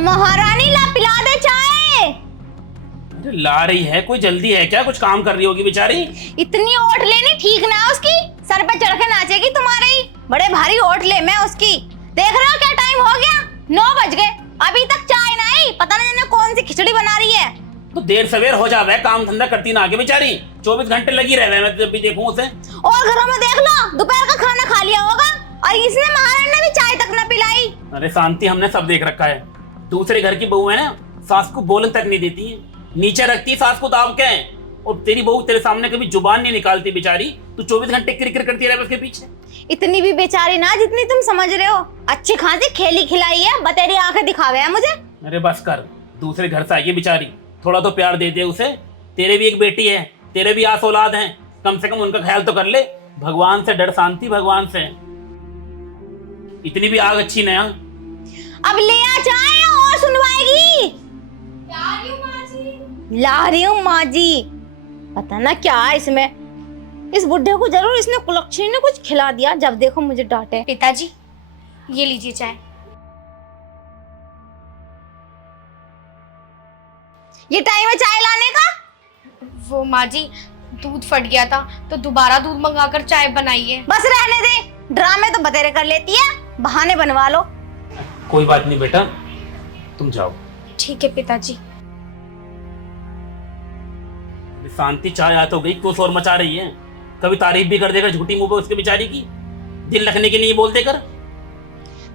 महारानी ला पिला दे चाय। अरे ला रही है, कोई जल्दी है क्या? कुछ काम कर रही होगी बेचारी। इतनी ओट लेनी ठीक ना है उसकी, सर पे चढ़ के नाचेगी तुम्हारे ही। बड़े भारी ओट ले मैं उसकी। देख रहे हो क्या टाइम हो गया, 9 बज गए, अभी तक चाय ना आई। पता नहीं इन्हें कौन सी खिचड़ी बना रही है। तो देर सवेर हो जावे, काम धंधा करती ना आगे बेचारी। 24 घंटे लगी रहे, मैं जब भी देखूं उसे। और घरों में देख लो, दोपहर का खाना खा लिया होगा और इसने महारानी ने भी चाय तक न पिलाई। अरे शांति, हमने सब देख रखा है। दूसरे घर की बहू है ना, सास को बोलन तक नहीं देती है, नीचे रखती है सास को दाब के। और तेरी बहू तेरे सामने कभी जुबान नहीं निकालती बेचारी। तू 24 घंटे किरकिर करती रहे उसके पीछे। इतनी भी बेचारी ना जितनी तुम समझ रहे हो। अच्छी खासी खेली खिलाई है, बतेरी आंखें दिखावे है मुझे। अरे बस कर, दूसरे घर से आई है बेचारी, थोड़ा तो प्यार दे दे उसे। तेरे भी एक बेटी है, तेरे भी आस औलाद हैं, कम से कम उनका ख्याल तो कर ले। भगवान से डर शांति, भगवान से। इतनी भी आग अच्छी ना। अब ले आ चाय और सुनवाएगी। ला रही हूँ माँ जी। पता ना क्या है इसमें, इस बुढ़े को जरूर इसने कुलक्षणी ने कुछ खिला दिया। जब देखो मुझे डांटे। पिताजी ये लीजिए चाय। ये टाइम है चाय लाने का? वो माँ जी दूध फट गया था तो दोबारा दूध मंगाकर चाय बनाइए। बस रहने दे, ड्रामे तो बतेरे कर लेती है, बहाने बनवा लो। कोई बात नहीं बेटा, तुम जाओ। ठीक है पिताजी। शांति, चाय आ तो गई, क्यों शोर मचा रही है? कभी तारीफ भी कर देगा झूठी मुंह पे उसके बेचारी की। दिल रखने के लिए बोल देकर।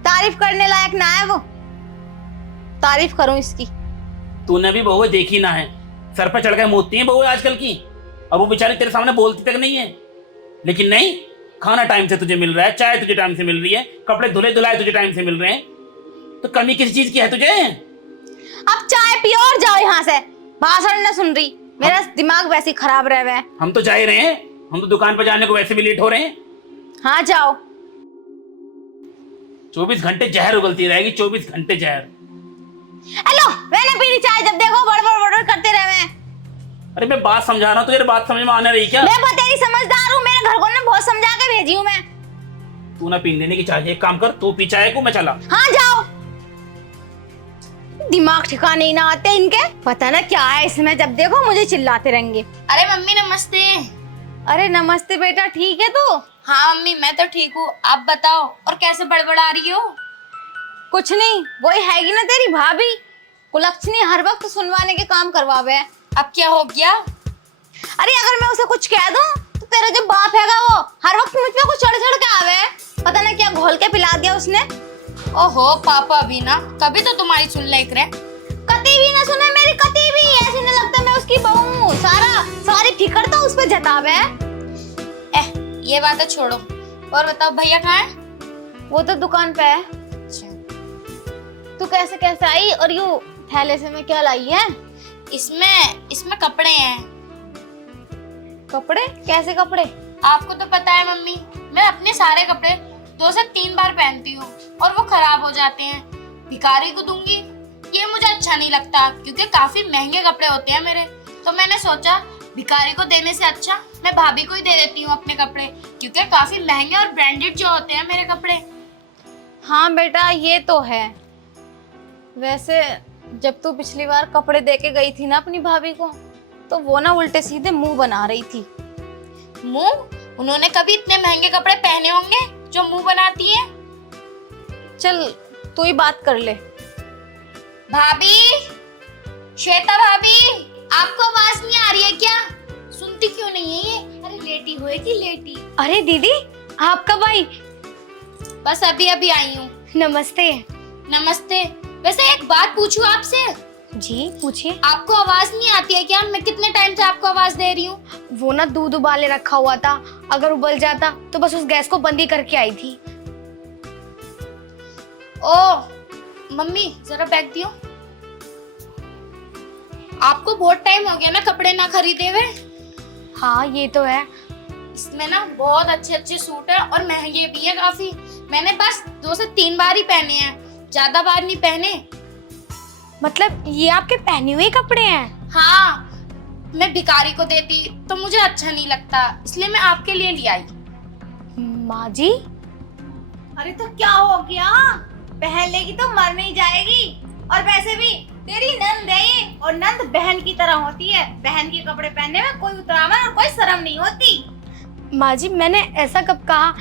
तारीफ करने लायक ना है वो, तारीफ करूं इसकी। तूने भी बहू देखी ना है, सर पे चढ़ के मूतती है बहू आजकल की। अब वो बेचारी तेरे सामने बोलती तक नहीं है। लेकिन नहीं, खाना टाइम से तुझे मिल रहा है, चाय तुझे टाइम से मिल रही है, कपड़े धुले धुलाए तुझे टाइम से मिल रहे हैं, तो कमी किसी चीज की है तुझे? अब चाय पियो और जाओ यहाँ से, भाषण न सुन रही। मेरा दिमाग वैसे ही खराब रह गया है। हम तो जा ही रहे हैं, हम तो दुकान पर जाने को वैसे भी लेट हो रहे हैं। हाँ जाओ। 24 घंटे जहर उगलती रहेगी, 24 घंटे जहर। हेलो, मैंने पी ली चाय, जब देखो बड़बड़ बड़बड़ करते रहे। अरे मैं बात समझा रहा हूँ, तुझे बात समझ में आने रही क्या? मैं बतेरी समझदार हूँ, मेरे घर को ने बहुत समझा के भेजी हूँ मैं। तू ना पीने देने की चाय, एक काम कर, तू पी चाय को, मैं चला। हाँ जाओ। दिमाग ठिकाने ही ना आते इनके। पता ना क्या है इसमें, जब देखो मुझे चिल्लाते रहेंगे। अरे मम्मी नमस्ते। अरे नमस्ते बेटा, ठीक है तू? हाँ मम्मी मैं तो ठीक हूँ, आप बताओ और कैसे बड़बड़ा रही हो? कुछ नहीं, वही हैगी ना तेरी भाभी, कुलक्षणी हर वक्त सुनवाने के काम करवावे। अब क्या हो गया? अरे अगर मैं उसे कुछ कह दूं तो तेरा जो बाप हैगा वो हर वक्त मुझ पे कुछ चढ़ चढ़ के आवे। पता ना क्या घोल के पिला दिया उसने। ओहो पापा भी ना, कभी तो तुम्हारी सुन ले करे। कती भी ना सुने मेरी, कती भी। ऐसे नहीं लगता मैं उसकी बहू हूँ। सारी फिक्र तो उस पे जतावे। ये बातें छोड़ो और बताओ भैया कहाँ है? वो तो दुकान पे है। तू कैसे कैसे आई और यू थैले से में क्या लाई है? इसमें कपड़े हैं। कपड़े? कैसे कपड़े? आपको तो पता है मम्मी, मैं अपने सारे कपड़े 2 से 3 बार पहनती हूँ और वो खराब हो जाते हैं। भिखारी को दूंगी, ये मुझे अच्छा नहीं लगता क्योंकि काफी महंगे कपड़े होते हैं मेरे। तो मैंने सोचा भिखारी को देने से अच्छा मैं भाभी को ही दे देती हूँ अपने कपड़े, क्योंकि काफी महंगे और ब्रांडेड जो होते हैं मेरे कपड़े। हाँ बेटा ये तो है। वैसे जब तू पिछली बार कपड़े देके गई थी ना अपनी भाभी को, तो वो ना उल्टे सीधे मुंह बना रही थी। मुंह? उन्होंने कभी इतने महंगे कपड़े पहने होंगे जो मुंह बनाती है? चल तू ही बात कर ले। भाभी, श्वेता भाभी, आपको आवाज नहीं आ रही है क्या? सुनती क्यों नहीं है ये? अरे लेटी होएगी लेटी। अरे दीदी आप कब आई? बस अभी अभी आई हूँ। नमस्ते। नमस्ते। वैसे एक बात पूछूं आपसे? जी पूछिए। आपको आवाज नहीं आती है क्या? मैं कितने टाइम से आपको आवाज दे रही हूँ। वो ना दूध उबाले रखा हुआ था, अगर उबल जाता तो बस उस गैस को बंद ही करके आई थी। ओ मम्मी जरा बैग दियो। आपको बहुत टाइम हो गया ना कपड़े ना खरीदे हुए। हाँ ये तो है। इसमें ना बहुत अच्छे अच्छे सूट है और महंगे भी है काफी। मैंने बस 2 से 3 बार ही पहने हैं, ज्यादा बार नहीं पहने। मतलब ये आपके पहने हुए कपड़े हैं? हाँ, मैं भिखारी को देती तो मुझे अच्छा नहीं लगता, इसलिए मैं आपके लिए ले आई। माँ जी। अरे तो क्या हो गया, पहन लेगी तो मर नहीं जाएगी। और वैसे नंद बहन की तरह होती है। बहन के कपड़े पहनने में कोई उतरावन और कोई शर्म नहीं होती। माँ जी मैंने ऐसा कब कहा,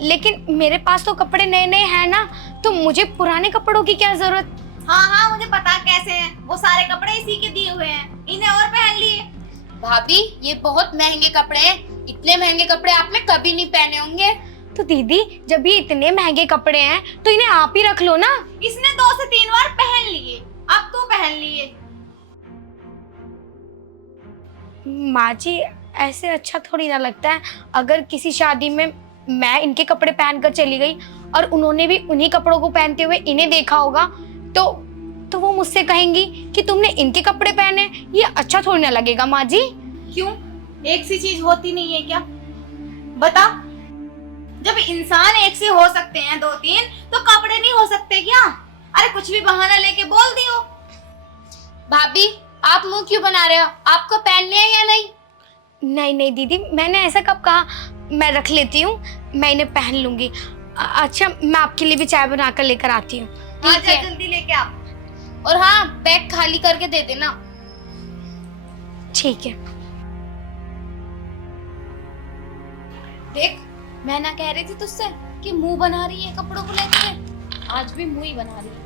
लेकिन मेरे पास तो कपड़े नए नए हैं ना, तो मुझे पुराने कपड़ों की क्या जरूरत। हाँ हाँ, मुझे पता कैसे हैं। वो सारे कपड़े इसी के दिए हुए हैं, इन्हें और पहन लिए। भाभी ये बहुत महंगे कपड़े हैं, इतने महंगे कपड़े आपने कभी नहीं पहने होंगे। तो दीदी जब ये इतने महंगे कपड़े हैं तो इन्हें आप ही रख लो ना। इसने 2 से 3 बार पहन लिए, अब तू पहन लिए। माँ जी ऐसे अच्छा थोड़ी ना लगता है, अगर किसी शादी में मैं इनके कपड़े पहनकर चली गई और उन्होंने भी उन्हीं कपड़ों को पहनते हुए इन्हें देखा होगा तो वो मुझसे कहेंगी कि तुमने इनके कपड़े पहने, ये अच्छा थोड़ी ना लगेगा माँ जी। क्यों, एक सी चीज होती नहीं है क्या? बता, जब इंसान एक से हो सकते हैं 2-3 तो कपड़े नहीं हो सकते क्या? अरे कुछ भी बहाना लेके बोल दियो। भाभी आप मुंह क्यों बना रहे हो, आपको पहनने हैं या नहीं? नहीं नहीं दीदी, मैंने ऐसा कब कहा, मैं रख लेती हूँ, मैं इन्हें पहन लूंगी। अच्छा मैं आपके लिए भी चाय बनाकर लेकर आती हूँ। हाँ ठीक है। जल्दी लेके आ। और हाँ बैग खाली करके दे देना। ठीक है। देख, मैं ना कह रही थी तुझसे कि मुंह बना रही है कपड़ों को लेके, आज भी मुंह ही बना रही है।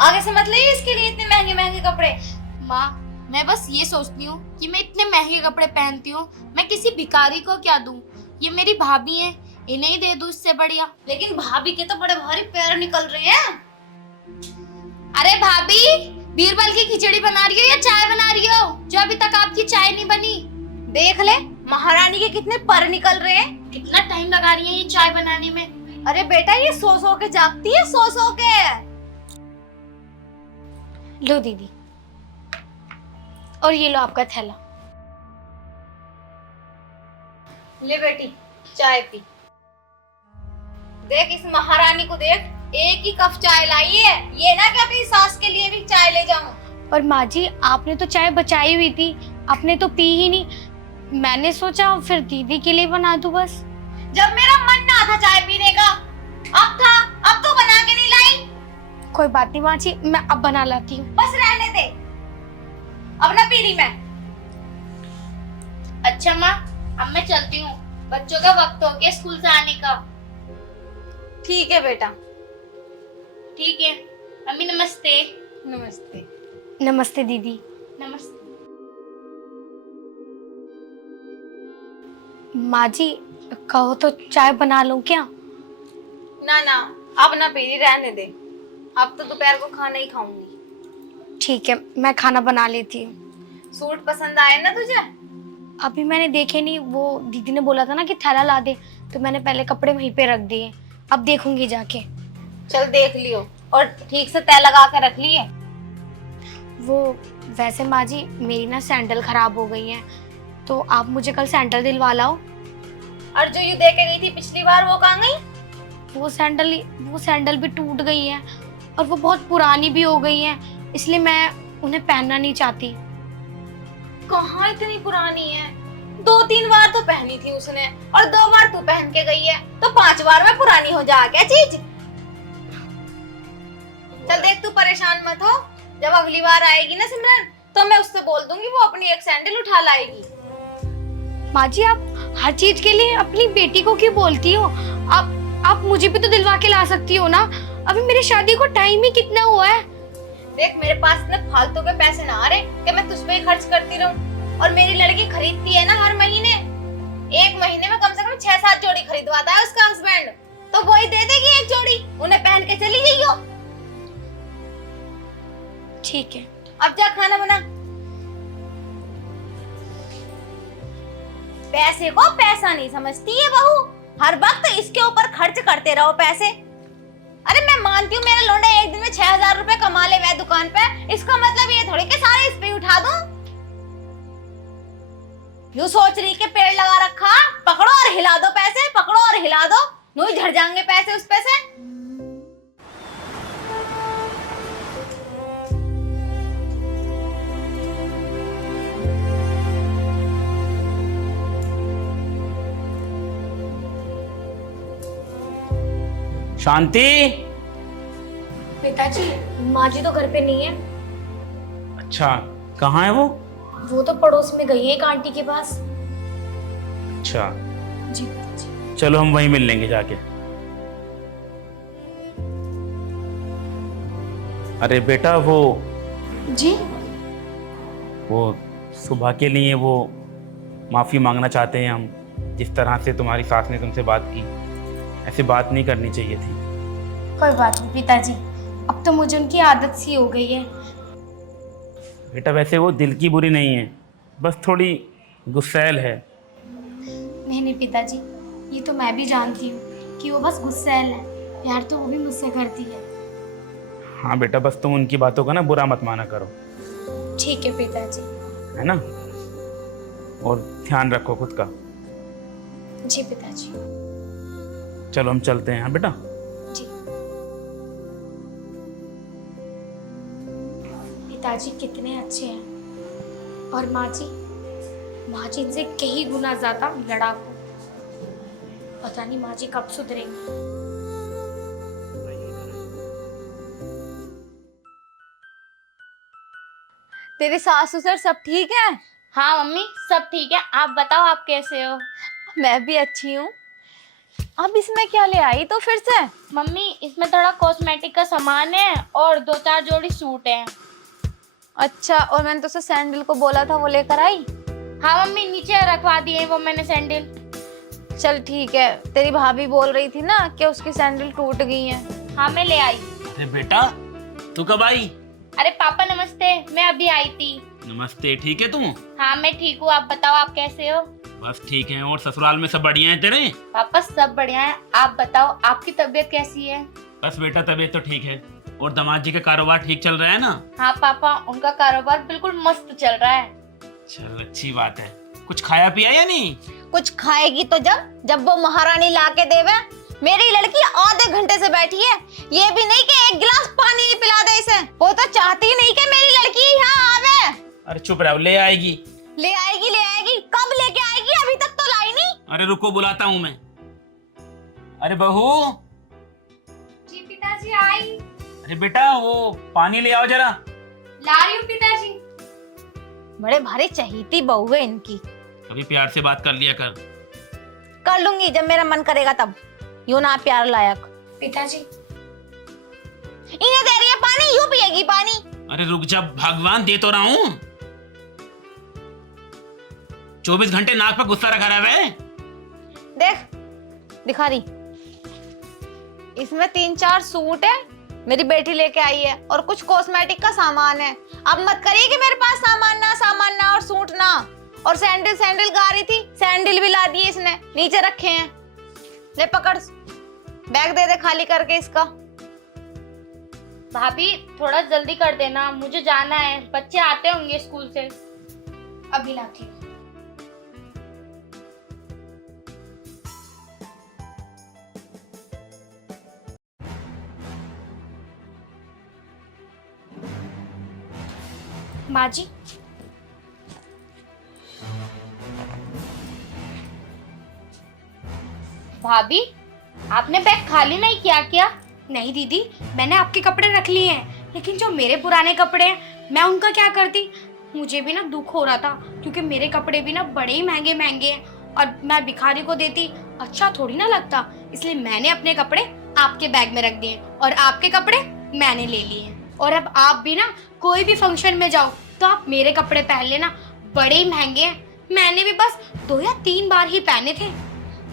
आगे से मत ले इसके लिए इतने महंगे महंगे कपड़े। माँ मैं बस ये सोचती हूँ कि मैं इतने महंगे कपड़े पहनती हूँ, मैं किसी भिखारी को क्या दूँ? ये मेरी भाभी है, इन्हें ही दे दूँ इससे बढ़िया। लेकिन भाभी के तो बड़े भारी पैर निकल रहे हैं। अरे भाभी बीरबल की खिचड़ी बना रही हो या चाय बना रही हो, जो अभी तक आपकी चाय नहीं बनी? देख ले, महारानी के कितने पर निकल रहे हैं। कितना टाइम लगा रही है ये चाय बनाने में। अरे बेटा ये सो के जागती है, सो के। लो दीदी, और ये लो आपका थैला। ले बेटी चाय पी। देख इस महारानी को देख, एक ही कप चाय लाई है। ये ना कि अपनी सास के लिए भी चाय ले जाऊं। पर माँ जी आपने तो चाय बचाई हुई थी, आपने तो पी ही नहीं। मैंने सोचा फिर दीदी के लिए बना दूं बस। जब मेरा मन ना था चाय पीने का, अब था, अब तो बना के नहीं लाई। कोई बात नहीं माँ जी, मैं अब बना लाती हूँ। बस रहने दे, अब ना पी रही मैं। अच्छा माँ अब मैं चलती हूँ, बच्चों का वक्त हो गया स्कूल से आने का। ठीक है बेटा। ठीक है अम्मी, नमस्ते। नमस्ते। नमस्ते दीदी। नमस्ते। माँ जी कहो तो चाय बना लूं क्या? ना ना, अब ना पी रही, रहने दे। अब तो दोपहर को खाना ही खाऊंगी। ठीक है मैं खाना बना लेती हूँ। सूट पसंद आए ना तुझे? अभी मैंने देखे नहीं, वो दीदी ने बोला था ना कि थैला ला दे, तो मैंने पहले कपड़े वहीं पे रख दिए, अब देखूंगी जाके। चल देख लियो और ठीक से तय लगा के रख लिए। वो वैसे माँ जी मेरी ना सैंडल खराब हो गई है, तो आप मुझे कल सैंडल दिलवा लाओ। और जो यू दे के गई थी पिछली बार, वो कहाँ गई? वो सैंडल भी टूट गई है और वो बहुत पुरानी भी हो गई है, इसलिए मैं उन्हें पहनना नहीं चाहती। कहाँ इतनी पुरानी है? 2-3 बार तो पहनी थी उसने और 2 बार तू पहन के गई है, तो 5 बार में पुरानी हो जा क्या चीज? चल देख, तू परेशान मत हो। जब अगली बार आएगी ना सिमरन, तो मैं उससे बोल दूंगी वो अपनी एक सैंडल उठा लाएगी। माँ जी आप हर चीज के लिए अपनी बेटी को क्यों बोलती हो? आप मुझे भी तो दिलवा के ला सकती हो ना। अभी मेरी शादी को टाइम ही कितना हुआ है। देख मेरे पास इतने फालतू के पैसे ना आ रहे कि मैं तुझ पे ही खर्च करती रहूं। और मेरी लड़की खरीदती है ना हर महीने, एक महीने में कम से कम 6-7 जोड़ी खरीदवाता है उसका हस्बैंड, तो वही दे देगी एक जोड़ी, उन्हें पहन के चली जाइयो। ठीक है। अब जा खाना बना। पैसे को पैसा नहीं समझती है बहू, हर वक्त इसके ऊपर खर्च करते रहो पैसे। अरे मैं मानती हूँ मेरा लौंडा एक दिन में 6,000 रुपए कमा ले वह दुकान पे, इसका मतलब ये थोड़ी कि सारे इस पे उठा दूं। यूं सोच रही कि पेड़ लगा रखा, पकड़ो और हिला दो पैसे, पकड़ो और हिला दो, यूं ही झड़ जाएंगे पैसे उस पे से। शांति, पिताजी माँ जी तो घर पे नहीं है। अच्छा, कहाँ है वो तो पड़ोस में गई है एक आंटी के पास। अच्छा, जी पिताजी। चलो हम वहीं मिल लेंगे जाके। अरे बेटा, जी वो सुबह के लिए वो माफ़ी मांगना चाहते हैं हम। जिस तरह से तुम्हारी सास ने तुमसे बात की, ऐसे बात नहीं करनी चाहिए थी। कोई बात नहीं पिताजी, अब तो मुझे उनकी आदत सी हो गई है। बेटा वैसे वो दिल की बुरी नहीं है, बस थोड़ी गुस्सैल है। नहीं पिताजी, ये तो मैं भी जानती हूँ कि वो बस गुस्सैल है। प्यार तो वो भी मुझसे करती है। हाँ बेटा, बस तुम उनकी बातों का ना बुरा मत माना करो, ठीक है पिताजी। है ना? और ध्यान रखो खुद का। जी पिताजी। चलो हम चलते हैं। हाँ बेटा। जी पिताजी कितने अच्छे हैं। और माँ जी इनसे कई गुना ज्यादा लड़ाकू। पता नहीं माँ जी कब सुधरेंगी। तेरे सास ससुर सब ठीक है? हाँ मम्मी, सब ठीक है। आप बताओ, आप कैसे हो? मैं भी अच्छी हूँ। अब इसमें क्या ले आई तो फिर से? मम्मी, इसमें थोड़ा कॉस्मेटिक का सामान है और 2-4 जोड़ी सूट हैं। अच्छा, और मैंने तुझसे सैंडल को बोला था, वो लेकर आई? हाँ मम्मी, नीचे रखवा दिए वो मैंने सैंडल। चल ठीक है। तेरी भाभी बोल रही थी ना कि उसकी सैंडल टूट गई है। हाँ, मैं ले आई। अरे बेटा, तू कब आई? अरे पापा नमस्ते, मैं अभी आई थी। नमस्ते। ठीक है तू? हाँ मैं ठीक हूँ, आप बताओ आप कैसे हो? बस ठीक है। और ससुराल में सब बढ़िया है तेरे? पापा सब बढ़िया है। आप बताओ आपकी तबीयत कैसी है? बस बेटा, तबीयत तो ठीक है। और दामाद जी का कारोबार ठीक चल रहा है ना? हाँ पापा, उनका कारोबार बिल्कुल मस्त चल रहा है। चल अच्छी बात है। कुछ खाया पिया या नहीं? कुछ खाएगी तो जब वो महारानी ला के देवे। मेरी लड़की आधे घंटे से बैठी है, ये भी नहीं कि एक गिलास पानी ही पिला दे इसे। वो तो चाहती नहीं कि मेरी लड़की यहाँ आवे। अरे चुप रहो, ले आएगी। ले आएगी। कब लेके आएगी? अभी तक तो लाई नहीं। अरे रुको, बुलाता हूँ मैं। अरे बहू। जी पिताजी, आई। अरे बेटा, वो पानी ले आओ जरा। ला रही हूँ पिताजी। बड़े भारी चहीती बहू है इनकी। कभी प्यार से बात कर लिया कर। कर लूंगी जब मेरा मन करेगा तब। यूं ना प्यार लायक। पिताजी इन्हें दे रही है पानी, यूं पिएगी पानी। अरे रुक जा, भगवान दे तो रहा हूँ। 24 घंटे नाक पर गुस्सा रखा रहा है। देख, दिखा रही। इसमें 3-4 सूट है, मेरी बेटी लेके आई है, और कुछ कॉस्मेटिक का सामान है। अब मत करिए कि मेरे पास सामान ना और सूट ना। और सैंडल गा रही थी, सैंडल भी ला दिए इसने, नीचे रखे हैं। ले पकड़, बैग दे दे खाली करके इसका। भाभी थोड़ा जल्दी कर देना, मुझे जाना है, बच्चे आते होंगे स्कूल से। अभी लाती हूँ। माँ जी, भाभी आपने बैग खाली नहीं किया क्या? नहीं दीदी, मैंने आपके कपड़े रख लिए हैं, लेकिन जो मेरे पुराने कपड़े हैं मैं उनका क्या करती। मुझे भी ना दुख हो रहा था, क्योंकि मेरे कपड़े भी ना बड़े ही महंगे हैं, और मैं भिखारी को देती अच्छा थोड़ी ना लगता। इसलिए मैंने अपने कपड़े आपके बैग में रख दिए और आपके कपड़े मैंने ले लिए। और अब आप भी ना कोई भी फंक्शन में जाओ तो आप मेरे कपड़े पहन लेना, बड़े ही महंगे हैं। मैंने भी बस 2 या 3 बार ही पहने थे।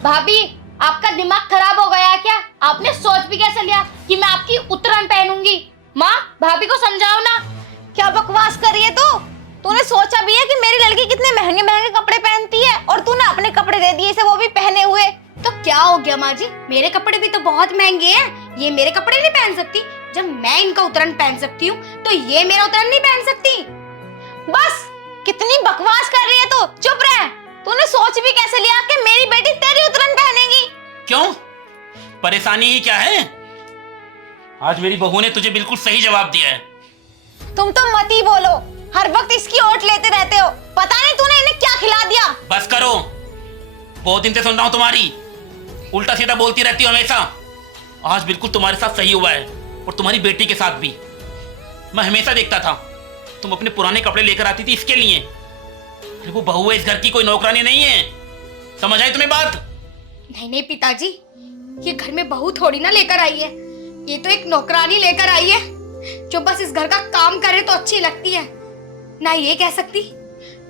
भाभी आपका दिमाग खराब हो गया क्या? आपने सोच भी कैसे लिया कि मैं आपकी उतरन पहनूंगी? माँ, भाभी को समझाओ ना। क्या बकवास कर रही है तू? तूने सोचा भी है कि मेरी लड़की कितने महंगे कपड़े पहनती है, और तूने अपने कपड़े दे दिए इसे, वो भी पहने हुए। तो क्या हो गया माँ जी, मेरे कपड़े भी तो बहुत महंगे हैं। ये मेरे कपड़े नहीं पहन सकती? जब मैं इनका उतरन पहन सकती हूँ तो ये मेरा उतरन नहीं पहन सकती? बस, कितनी बकवास कर रही है तू। चुप रह। तूने सोच भी कैसे लिया कि मेरी बेटी तेरी उतरन पहनेगी? क्यों? परेशानी ही क्या है? आज मेरी बहू ने तुझे बिल्कुल सही जवाब दिया है। तुम तो मत ही बोलो, हर वक्त इसकी ओट लेते रहते हो। पता नहीं तूने इन्हें क्या खिला दिया। बस करो, बहुत दिन से सुन रहा हूं तुम्हारी उल्टा सीधा बोलती रहती हो हमेशा। आज बिल्कुल तुम्हारे साथ सही हुआ है, और तुम्हारी बेटी के साथ भी। मैं हमेशा देखता था तुम अपने पुराने कपड़े लेकर आती थी इसके लिए। अरे वो बहू है इस घर की, कोई नौकरानी नहीं है। समझ आई तुम्हें बात? नहीं नहीं पिताजी, ये घर में बहू थोड़ी ना लेकर आई है, ये तो एक नौकरानी लेकर आई है जो बस इस घर का काम करे तो अच्छी लगती है। ना ये कह सकती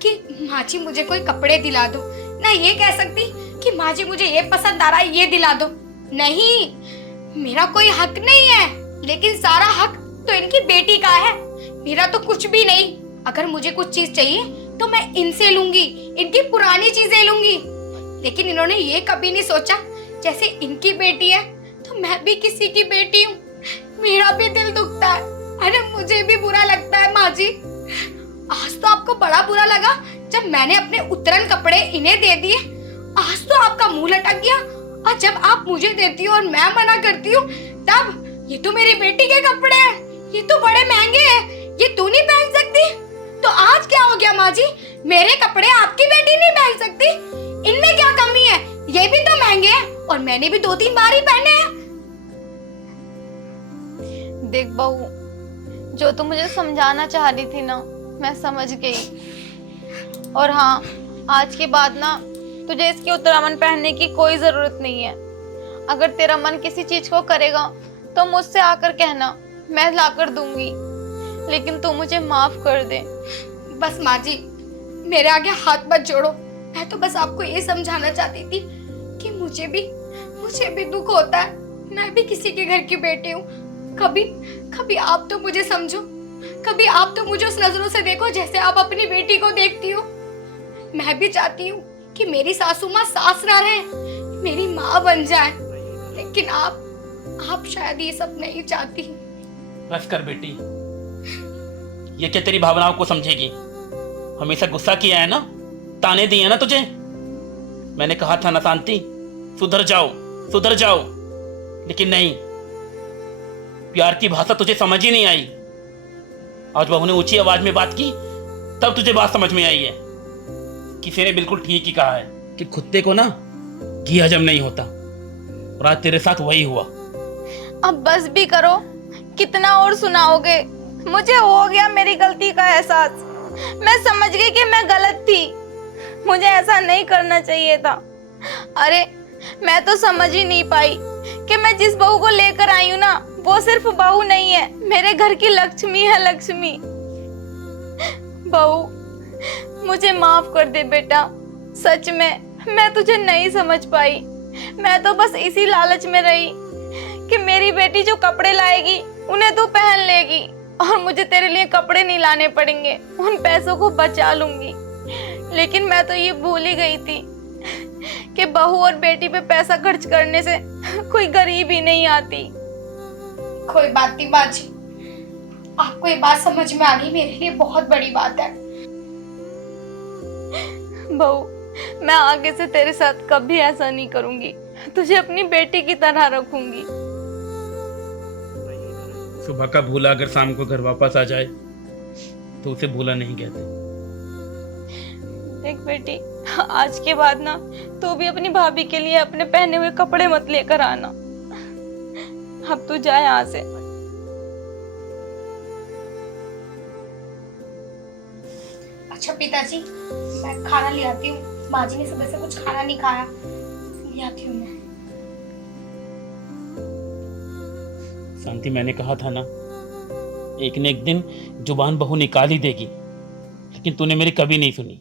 कि माँ जी मुझे कोई कपड़े दिला दो, ना ये कह सकती कि माँ जी मुझे ये पसंद आ रहा है ये दिला दो। नहीं, मेरा कोई हक नहीं है, लेकिन सारा हक तो इनकी बेटी का है। मेरा तो कुछ भी नहीं। अगर मुझे कुछ चीज चाहिए तो मैं इनसे लूंगी, इनकी पुरानी चीजें लूंगी। लेकिन इन्होंने ये कभी नहीं सोचा जैसे इनकी बेटी है तो मैं भी किसी की बेटी हूँ। मेरा भी दिल दुखता है, अरे मुझे भी बुरा लगता है माँ जी। आज तो आपको बड़ा बुरा लगा जब मैंने अपने उतरन कपड़े इन्हें दे दिए। आज तो आपका मुंह लटक गया, और जब आप मुझे देती हो और मैं मना करती हूँ तब ये तो मेरी बेटी के कपड़े हैं, ये तो बड़े महंगे हैं, ये तू नहीं पहन सकती। तो आज क्या हो गया माँ जी, मेरे कपड़े आपकी बेटी नहीं पहन सकती? इनमें क्या कमी है? ये भी तो महंगे हैं और मैंने भी 2-3 बार ही पहने हैं। देख बहू, जो तू मुझे समझाना चाह रही थी ना, मैं समझ गई। और हाँ, आज के बाद ना तुझे इसके उत्तरामन पहनने की कोई जरूरत नहीं है। अगर तेरा मन किसी चीज को करेगा तो मुझसे आकर कहना, मैं लाकर दूंगी। लेकिन तू मुझे माफ कर दे। बस माँ जी, मेरे आगे हाथ मत जोड़ो। मैं तो बस आपको ये समझाना चाहती थी कि मुझे भी दुख होता है। मैं भी किसी के घर की बेटी हूँ। कभी आप तो मुझे समझो, कभी आप तो मुझे उस नजरों से देखो जैसे आप अपनी बेटी को देखती हो। मैं भी चाहती हूँ कि मेरी सासू माँ सास ना रहे, मेरी माँ बन जाए। लेकिन आप शायद ये सब नहीं चाहती। बस कर बेटी, ये क्या तेरी भावनाओं को समझेगी? हमेशा गुस्सा किया है ना, ताने दिए हैं ना तुझे। मैंने कहा था ना शांति, सुधर जाओ। लेकिन नहीं, प्यार की भाषा तुझे समझ ही नहीं आई। आज बहू ने ऊंची आवाज में बात की तब तुझे बात समझ में आई है। किसी ने बिल्कुल ठीक ही कहा है कि कुत्ते को ना घी हजम नहीं होता, और आज तेरे साथ वही हुआ। अब बस भी करो, कितना और सुनाओगे? मुझे हो गया मेरी गलती का एहसास। मैं समझ गई कि मैं गलत थी, मुझे ऐसा नहीं करना चाहिए था। अरे मैं तो समझ ही नहीं पाई कि मैं जिस बहू को लेकर आई हूँ ना, वो सिर्फ बहू नहीं है, मेरे घर की लक्ष्मी है, लक्ष्मी। बहू मुझे माफ कर दे बेटा, सच में मैं तुझे नहीं समझ पाई। मैं तो बस इसी लालच में रही कि मेरी बेटी जो कपड़े लाएगी उन्हें तू पहन लेगी और मुझे तेरे लिए कपड़े नहीं लाने पड़ेंगे, उन पैसों को बचा लूंगी। लेकिन मैं तो ये भूल ही गई थी कि बहू और बेटी पे पैसा खर्च करने से कोई गरीबी नहीं आती। कोई बात नहीं माँ जी, आपको ये बात समझ में आ गई, मेरे लिए बहुत बड़ी बात है। बहू, मैं आगे से तेरे साथ कभी ऐसा नहीं करूंगी, तुझे अपनी बेटी की तरह रखूंगी। सुबह का भूला अगर शाम को घर वापस आ जाए तो उसे भूला नहीं कहते। देख बेटी, आज के बाद ना तू भी अपनी भाभी के लिए अपने पहने हुए कपड़े मत लेकर आना। अब तू जा यहाँ से। अच्छा पिताजी, मैं खाना ले आती हूँ। माँ जी ने सुबह से कुछ खाना नहीं खाया, ले आती हूँ मैं। शांति, मैंने कहा था ना, एक न एक दिन जुबान बहू निकाल ही देगी, लेकिन तूने मेरी कभी नहीं सुनी।